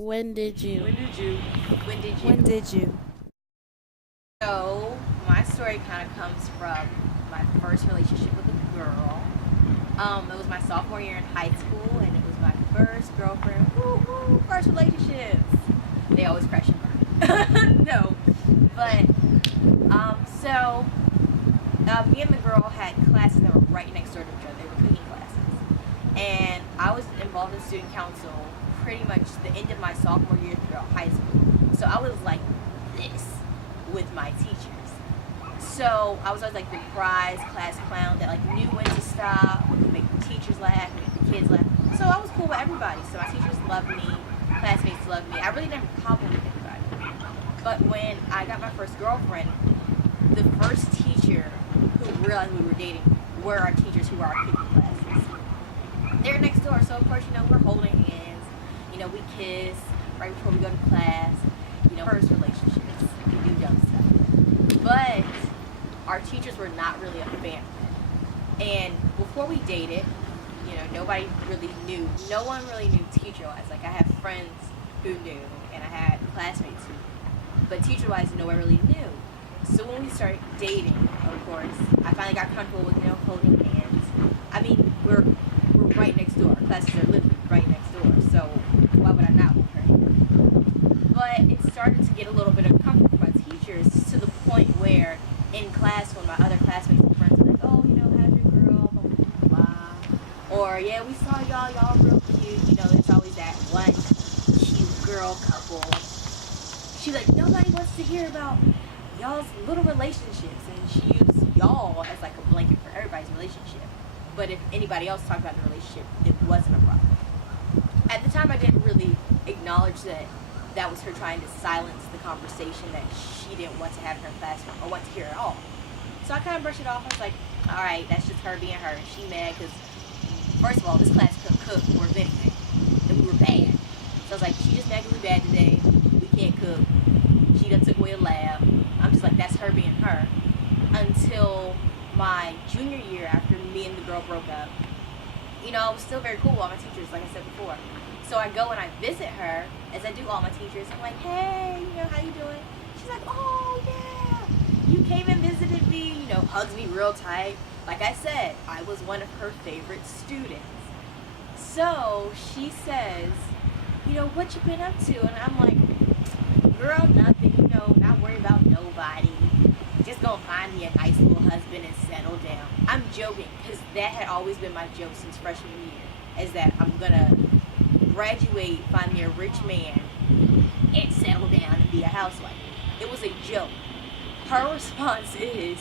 When did you? When did you? When did you? When did you? So, my story kind of comes from my first relationship with a girl. It was my sophomore year in high school, and it was my first girlfriend. Woo woo! First relationships. They always crash and burn. No, but so me and the girl had classes that were right next door to each other. They were cooking classes, and I was involved in student council pretty much the end of my sophomore year throughout high school. So I was like this with my teachers. So I was always like the prize class clown that like knew when to stop, could make the teachers laugh, make the kids laugh. So I was cool with everybody. So my teachers loved me, classmates loved me. I really didn't have a problem with anybody. But when I got my first girlfriend, the first teacher who realized we were dating were our teachers who were our cooking classes. They're next door, so of course, we're holding hands. We kiss right before we go to class. First relationships, we do dumb stuff. But our teachers were not really a fan of it. And before we dated, nobody really knew. No one really knew teacher-wise. Like, I had friends who knew, and I had classmates who knew. But teacher-wise, no one really knew. So when we started dating, of course, I finally got comfortable with, holding hands. I mean, we're right next door. Our classes are literally right next door. So why would I not hold her hand? But it started to get a little bit uncomfortable for my teachers, to the point where in class, when my other classmates and friends were like, oh, how's your girl, blah, blah, blah. Or, yeah, we saw y'all real cute. There's always that one cute girl couple. She's like, nobody wants to hear about y'all's little relationships. And she used y'all as like a blanket for everybody's relationship. But if anybody else talked about the relationship, it wasn't a problem. At the time, I didn't really acknowledge that was her trying to silence the conversation that she didn't want to have in her classroom or want to hear at all. So I kind of brushed it off. I was like, all right, that's just her being her. She mad because, first of all, this class couldn't cook or anything, and we were bad. So I was like, she just mad because we bad today. We can't cook. She done took away a lab. I'm just like, that's her being her. Until my junior year, after me and the girl broke up, I was still very cool with all my teachers, like I said before. So I go and I visit her, as I do all my teachers. I'm like, hey, how you doing? She's like, oh, yeah, you came and visited me, hugs me real tight. Like I said, I was one of her favorite students. So she says, what you been up to? And I'm like, girl, nothing, not worried about nobody. Just gonna find me a nice little husband and settle down. I'm joking, because that had always been my joke since freshman year, is that I'm gonna graduate, find me a rich man, and settle down and be a housewife. It was a joke. Her response is,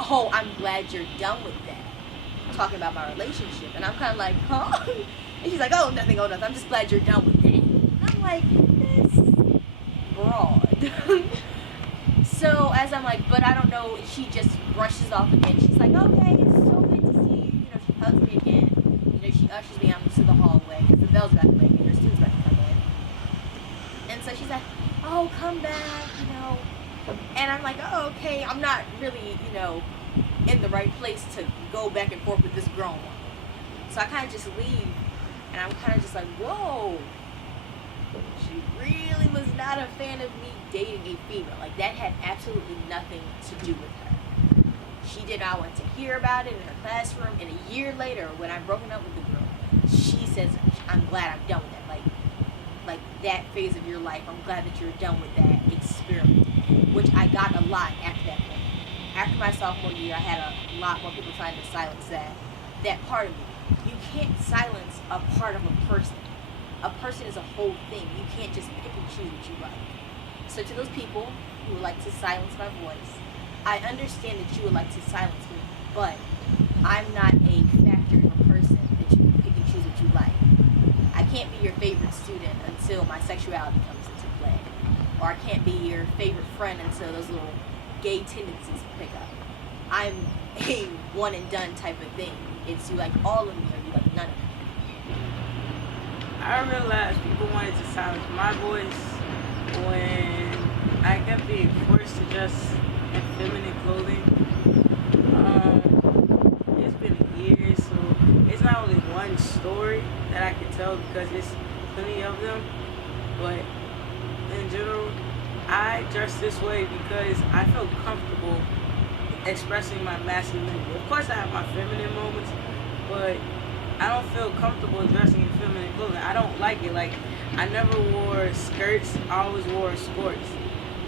oh, I'm glad you're done with that. Talking about my relationship. And I'm kind of like, huh? And she's like, oh, nothing. I'm just glad you're done with that. And I'm like, this broad. So as I'm like, but I don't know, she just brushes off again. She's like, okay, it's so good to see you. She hugs me again. She ushers me out into the hallway because the bell's about to ring and her student's about to come in. And so she's like, oh, come back, And I'm like, oh, okay, I'm not really, in the right place to go back and forth with this grown woman. So I kind of just leave, and I'm kind of just like, whoa. She really was not a fan of me dating a female. Like, that had absolutely nothing to do with her. She did not want to hear about it in her classroom. And a year later, when I've broken up with the girl, she says, I'm glad I'm done with that. Like that phase of your life, I'm glad that you're done with that experiment. Which I got a lot after that point. After my sophomore year, I had a lot more people trying to silence that part of me. You can't silence a part of a person. A person is a whole thing. You can't just pick and choose what you like. So to those people who would like to silence my voice, I understand that you would like to silence me, but I'm not a factor of a person that you can pick and choose what you like. I can't be your favorite student until my sexuality comes into play. Or I can't be your favorite friend until those little gay tendencies pick up. I'm a one and done type of thing. It's you like all of me or you like none of me. I realized people wanted to silence my voice when I kept being forced to dress in feminine clothing. It's been a year, so it's not only one story that I can tell because it's plenty of them. but in general, I dress this way because I feel comfortable expressing my masculinity. Of course, I have my feminine moments, but I don't feel comfortable dressing in feminine clothing. I don't like it. Like, I never wore skirts. I always wore skirts.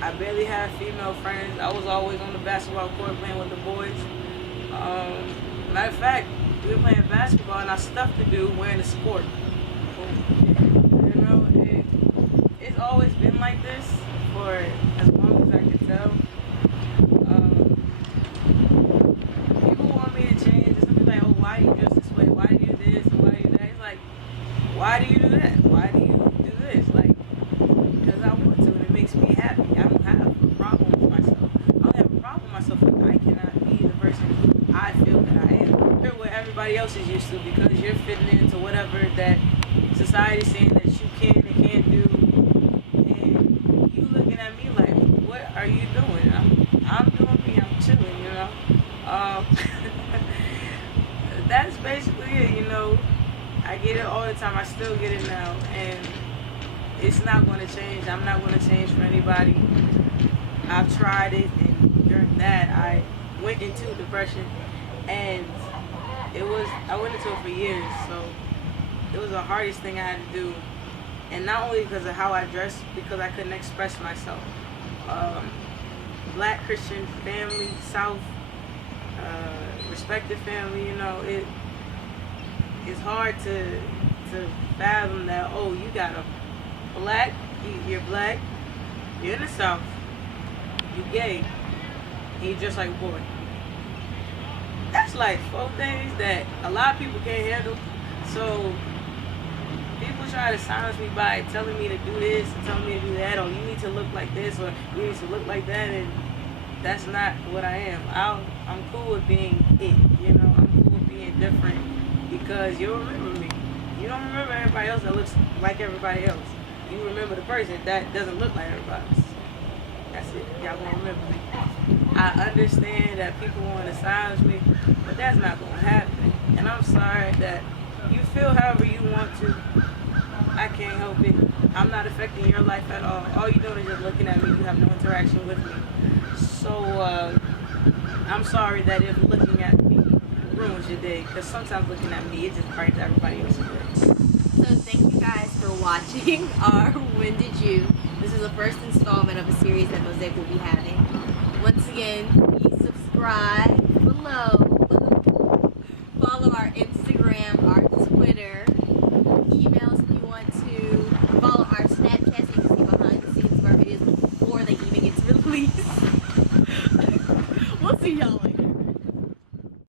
I barely have female friends. I was always on the basketball court playing with the boys. Matter of fact, we were playing basketball and I stuffed the dude wearing a skirt. You know, it's always been like this for as long as I can tell. People want me to change. It's something like, oh, why do you dress this way? Why do you do this? And why do you do that? It's like, why do you do that? Why do you do this? Like, because I want to and it makes me happy. I don't have a problem with myself. I don't have a problem with myself if I cannot be the person who I feel that I am. You're what everybody else is used to because you're fitting into whatever that society's saying that you can and can't do. And you looking at me like, what are you doing? I'm doing me. I'm chilling, you know. That's basically it, you know. I get it all the time. I still get it now. And it's not going to change. I'm not going to change for anybody. I've tried it, and during that, I went into depression, and I went into it for years, so it was the hardest thing I had to do. And not only because of how I dressed, because I couldn't express myself. Black Christian family, South, respected family, you know, it's hard to fathom that, oh, you got a black, you're black, you're in the South, you're gay, and you dress like a boy. That's like 4 things that a lot of people can't handle. So people try to silence me by telling me to do this and telling me to do that, or you need to look like this, or you need to look like that, and that's not what I am. I'm cool with being it, you know. I'm cool with being different because you'll remember me. You don't remember everybody else that looks like everybody else. You remember the person that doesn't look like everybody else. That's it. Y'all gonna remember me. I understand that people want to silence me, but that's not gonna happen. And I'm sorry that you feel however you want to. I can't help it. I'm not affecting your life at all. All you're doing is just looking at me. You have no interaction with me. So I'm sorry that if looking at me ruins your day, because sometimes looking at me, it just brightens everybody else's day. So thank you guys for watching our When Did You? This is the first installment of a series that M.O.S.A.I.C will be having. Once again, please subscribe below. Follow our Instagram, our Twitter, emails if you want to. Follow our Snapchat so you can see behind the scenes of our videos before they even get released. We'll see y'all later.